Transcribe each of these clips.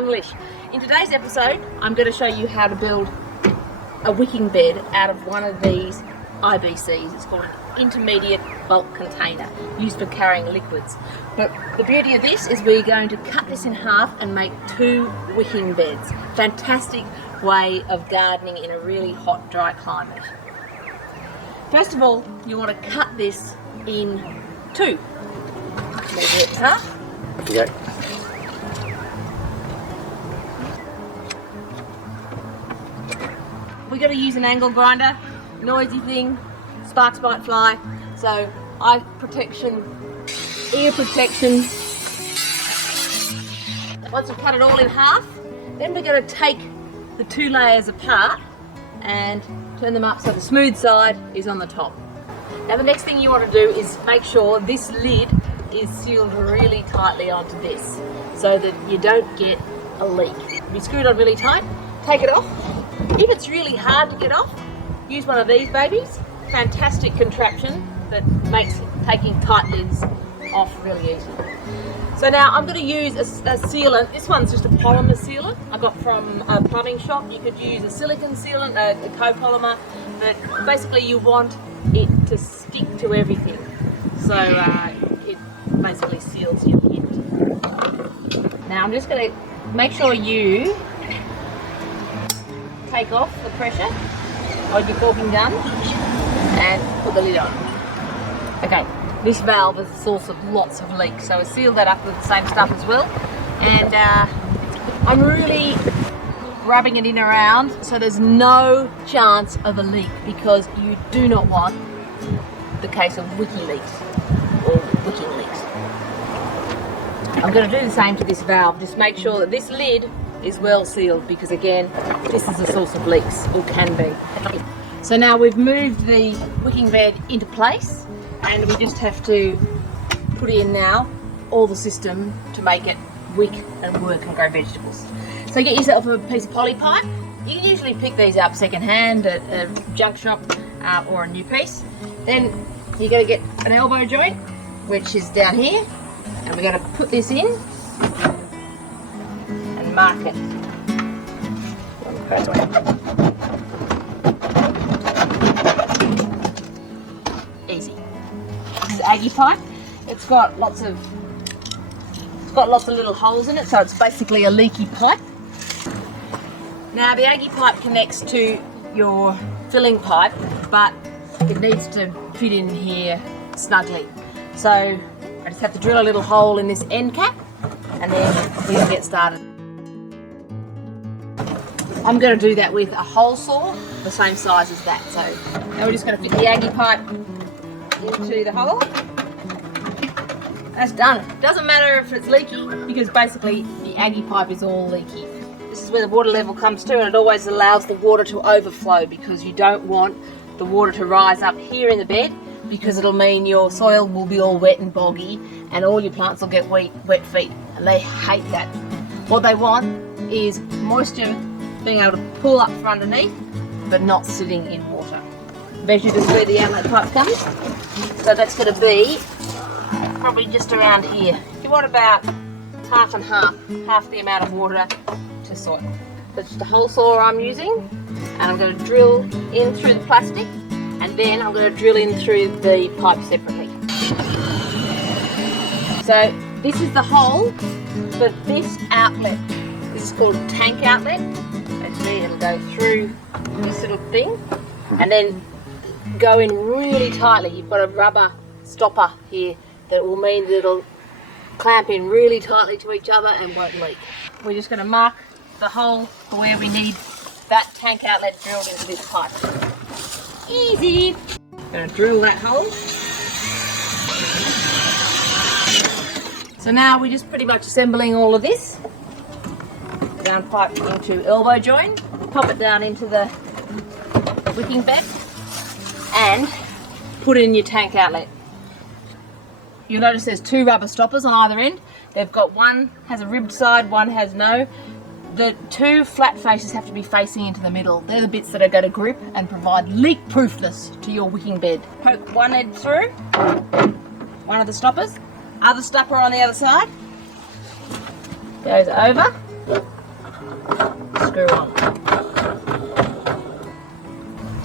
I'm Lish. In today's episode, I'm going to show you how to build a wicking bed out of one of these IBCs. It's called an intermediate bulk container, used for carrying liquids. But the beauty of this is we're going to cut this in half and make 2 wicking beds. Fantastic way of gardening in a really hot, dry climate. First of all, you want to cut this in 2. Measure it half. Okay. We're going to use an angle grinder, noisy thing, sparks might fly, so eye protection, ear protection. Once we've cut it all in half, then we're going to take the 2 layers apart and turn them up so the smooth side is on the top. Now the next thing you want to do is make sure this lid is sealed really tightly onto this so that you don't get a leak. If you screw it on really tight, take it off. If it's really hard to get off, use one of these babies. Fantastic contraption that makes taking tight lids off really easy. So now I'm going to use a sealant. This one's just a polymer sealant I got from a plumbing shop. You could use a silicone sealant, a copolymer, but basically you want it to stick to everything. So it basically seals your lid. Now I'm just going to make sure you take off the pressure on your caulking gun and put the lid on. Okay, this valve is the source of lots of leaks, so I sealed that up with the same stuff as well. And I'm really rubbing it in around so there's no chance of a leak, because you do not want the case of wicking leaks or wicking leaks. I'm going to do the same to this valve. Just make sure that this lid is well sealed, because again, this is a source of leaks, or can be. So now we've moved the wicking bed into place, and we just have to put in now all the system to make it wick and work and grow vegetables. So get yourself a piece of poly pipe. You can usually pick these up second hand at a junk shop or a new piece. Then you're going to get an elbow joint, which is down here, and we're going to put this in and mark it. Easy. This is Aggie pipe. It's got lots of little holes in it, so it's basically a leaky pipe. Now the Aggie pipe connects to your filling pipe, but it needs to fit in here snugly. So I just have to drill a little hole in this end cap, and then we can get started. I'm going to do that with a hole saw the same size as that. So now we're just going to fit the Aggie pipe into the hole. That's done. It doesn't matter if it's leaky, because basically the Aggie pipe is all leaky. This is where the water level comes to, and it always allows the water to overflow, because you don't want the water to rise up here in the bed, because it'll mean your soil will be all wet and boggy and all your plants will get wet feet, and they hate that. What they want is moisture being able to pull up from underneath, but not sitting in water. Measure this where the outlet pipe comes. So that's going to be probably just around here. You want about half and half the amount of water to soil. That's just a hole saw I'm using, and I'm going to drill in through the plastic, and then I'm going to drill in through the pipe separately. So this is the hole for this outlet. This is called a tank outlet. Actually, it'll go through this little thing and then go in really tightly. You've got a rubber stopper here that will mean that it'll clamp in really tightly to each other and won't leak. We're just going to mark the hole for where we need that tank outlet drilled into this pipe. Easy! I'm going to drill that hole. So now we're just pretty much assembling all of this. Down pipe into elbow joint, pop it down into the wicking bed, and put in your tank outlet. You'll notice there's 2 rubber stoppers on either end. They've got one has a ribbed side, one has no. The 2 flat faces have to be facing into the middle. They're the bits that are going to grip and provide leak proofness to your wicking bed. Poke one end through, one of the stoppers, other stopper on the other side, goes over, screw on.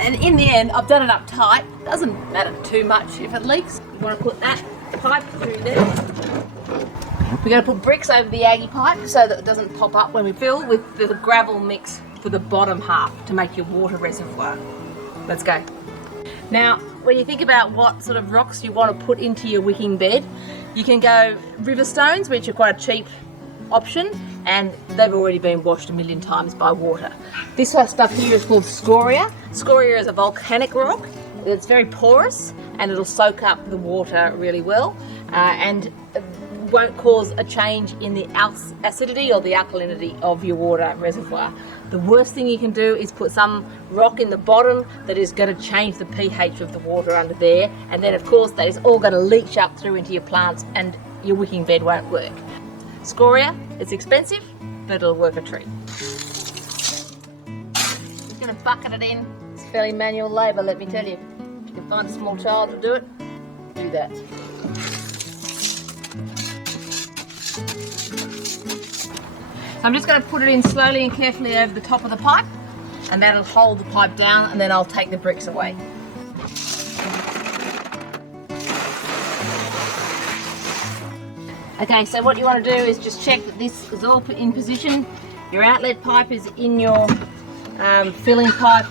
And in the end, I've done it up tight. Doesn't matter too much if it leaks. You want to put that pipe through there. We're going to put bricks over the Aggie pipe so that it doesn't pop up when we fill with the gravel mix for the bottom half to make your water reservoir. Let's go. Now, when you think about what sort of rocks you want to put into your wicking bed, you can go river stones, which are quite a cheap option, and they've already been washed a million times by water. This stuff here is called scoria. Scoria is a volcanic rock. It's very porous and it'll soak up the water really well and won't cause a change in the acidity or the alkalinity of your water reservoir. The worst thing you can do is put some rock in the bottom that is going to change the pH of the water under there, and then of course that is all going to leach up through into your plants and your wicking bed won't work. Scoria, it's expensive, but it'll work a treat. Just going to bucket it in. It's fairly manual labour, let me tell you. If you can find a small child to do it, do that. So I'm just going to put it in slowly and carefully over the top of the pipe, and that'll hold the pipe down, and then I'll take the bricks away. Okay, so what you want to do is just check that this is all in position. Your outlet pipe is in your filling pipe.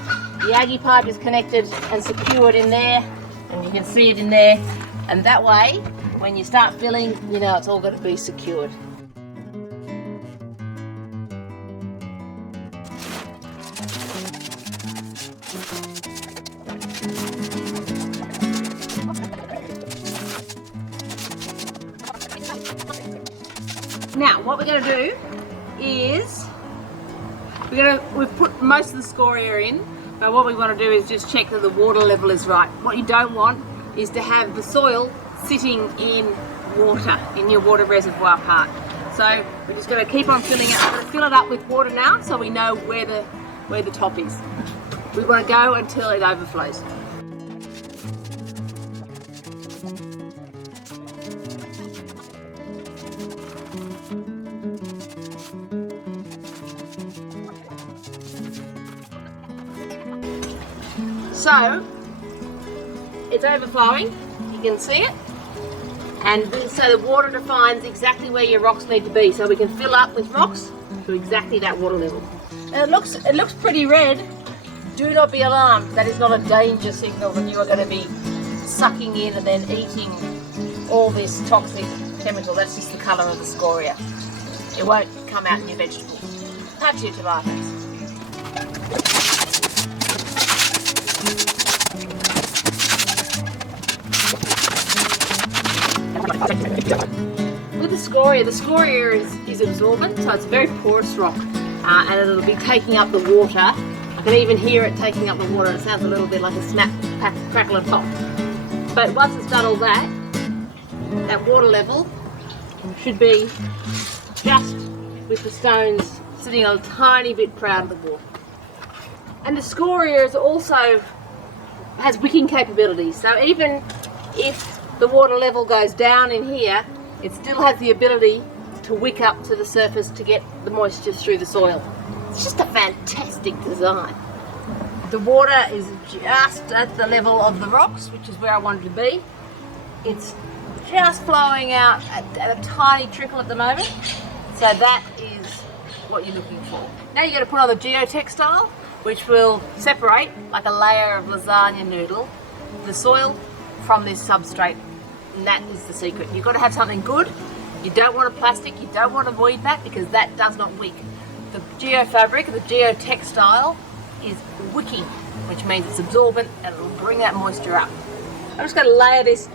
The Aggie pipe is connected and secured in there, and you can see it in there. And that way, when you start filling, you know it's all going to be secured. Now, what we're going to do is we've put most of the scoria in, but what we want to do is just check that the water level is right. What you don't want is to have the soil sitting in water, in your water reservoir part. So we're just going to keep on filling it. I'm going to fill it up with water now so we know where the top is. We want to go until it overflows. So, it's overflowing, you can see it, and so the water defines exactly where your rocks need to be, so we can fill up with rocks to exactly that water level. And it looks pretty red. Do not be alarmed, that is not a danger signal that you are going to be sucking in and then eating all this toxic chemical. That's just the colour of the scoria. It won't come out in your vegetables. Touch your tomatoes. With the scoria is absorbent, so it's a very porous rock, and it'll be taking up the water. I can even hear it taking up the water. It sounds a little bit like a snap, crackle and pop. But once it's done all that, that water level should be just with the stones sitting a tiny bit proud of the water. And the scoria is also has wicking capabilities, so even if the water level goes down in here, it still has the ability to wick up to the surface to get the moisture through the soil. It's just a fantastic design. The water is just at the level of the rocks, which is where I wanted to be. It's just flowing out at a tiny trickle at the moment, so that is what you're looking for. Now you're going to put on the geotextile, which will separate, like a layer of lasagna noodle, the soil from this substrate. And that is the secret. You've got to have something good. You don't want a plastic, you don't want a weed mat, because that does not wick. The geofabric, the geotextile, is wicking, which means it's absorbent and it'll bring that moisture up. I'm just going to layer this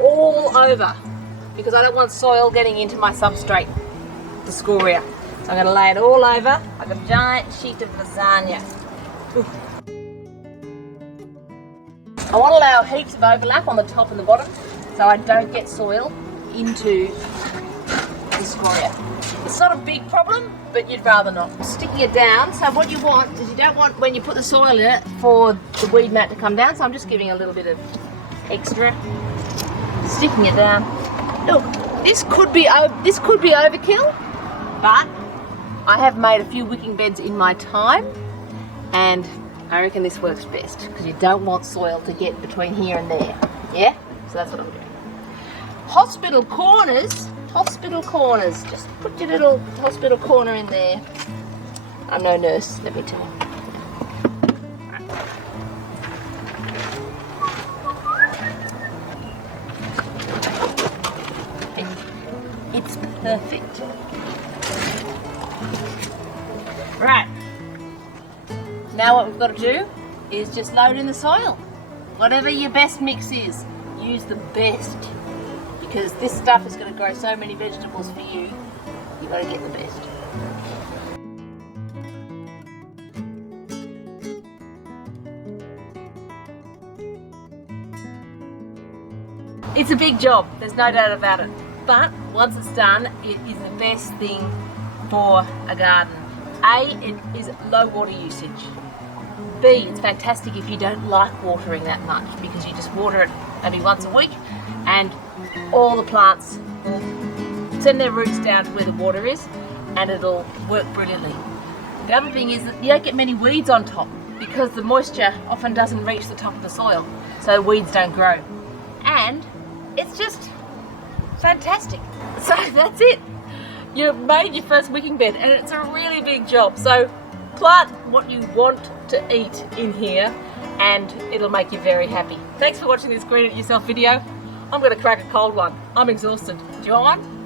all over because I don't want soil getting into my substrate, the scoria. So I'm going to lay it all over like a giant sheet of lasagna. Ooh. I want to allow heaps of overlap on the top and the bottom so I don't get soil into the scoria. It's not a big problem, but you'd rather not. Sticking it down, so what you want is you don't want, when you put the soil in it, for the weed mat to come down, so I'm just giving a little bit of extra. Sticking it down. Look, this could be overkill, but I have made a few wicking beds in my time, and I reckon this works best because you don't want soil to get between here and there. Yeah? So that's what I'm doing. Hospital corners. Just put your little hospital corner in there. I'm no nurse, let me tell you. It's perfect. Right. Now what we've got to do is just load in the soil. Whatever your best mix is, use the best. Because this stuff is going to grow so many vegetables for you, you've got to get the best. It's a big job, there's no doubt about it. But once it's done, it is the best thing for a garden. A, it is low water usage. B, it's fantastic if you don't like watering that much because you just water it maybe once a week and all the plants will send their roots down to where the water is and it'll work brilliantly. The other thing is that you don't get many weeds on top because the moisture often doesn't reach the top of the soil, so weeds don't grow. And it's just fantastic. So that's it. You've made your first wicking bed and it's a really big job. So plant what you want to eat in here and it'll make you very happy. Thanks for watching this Green It Yourself video. I'm going to crack a cold one. I'm exhausted. Do you want one?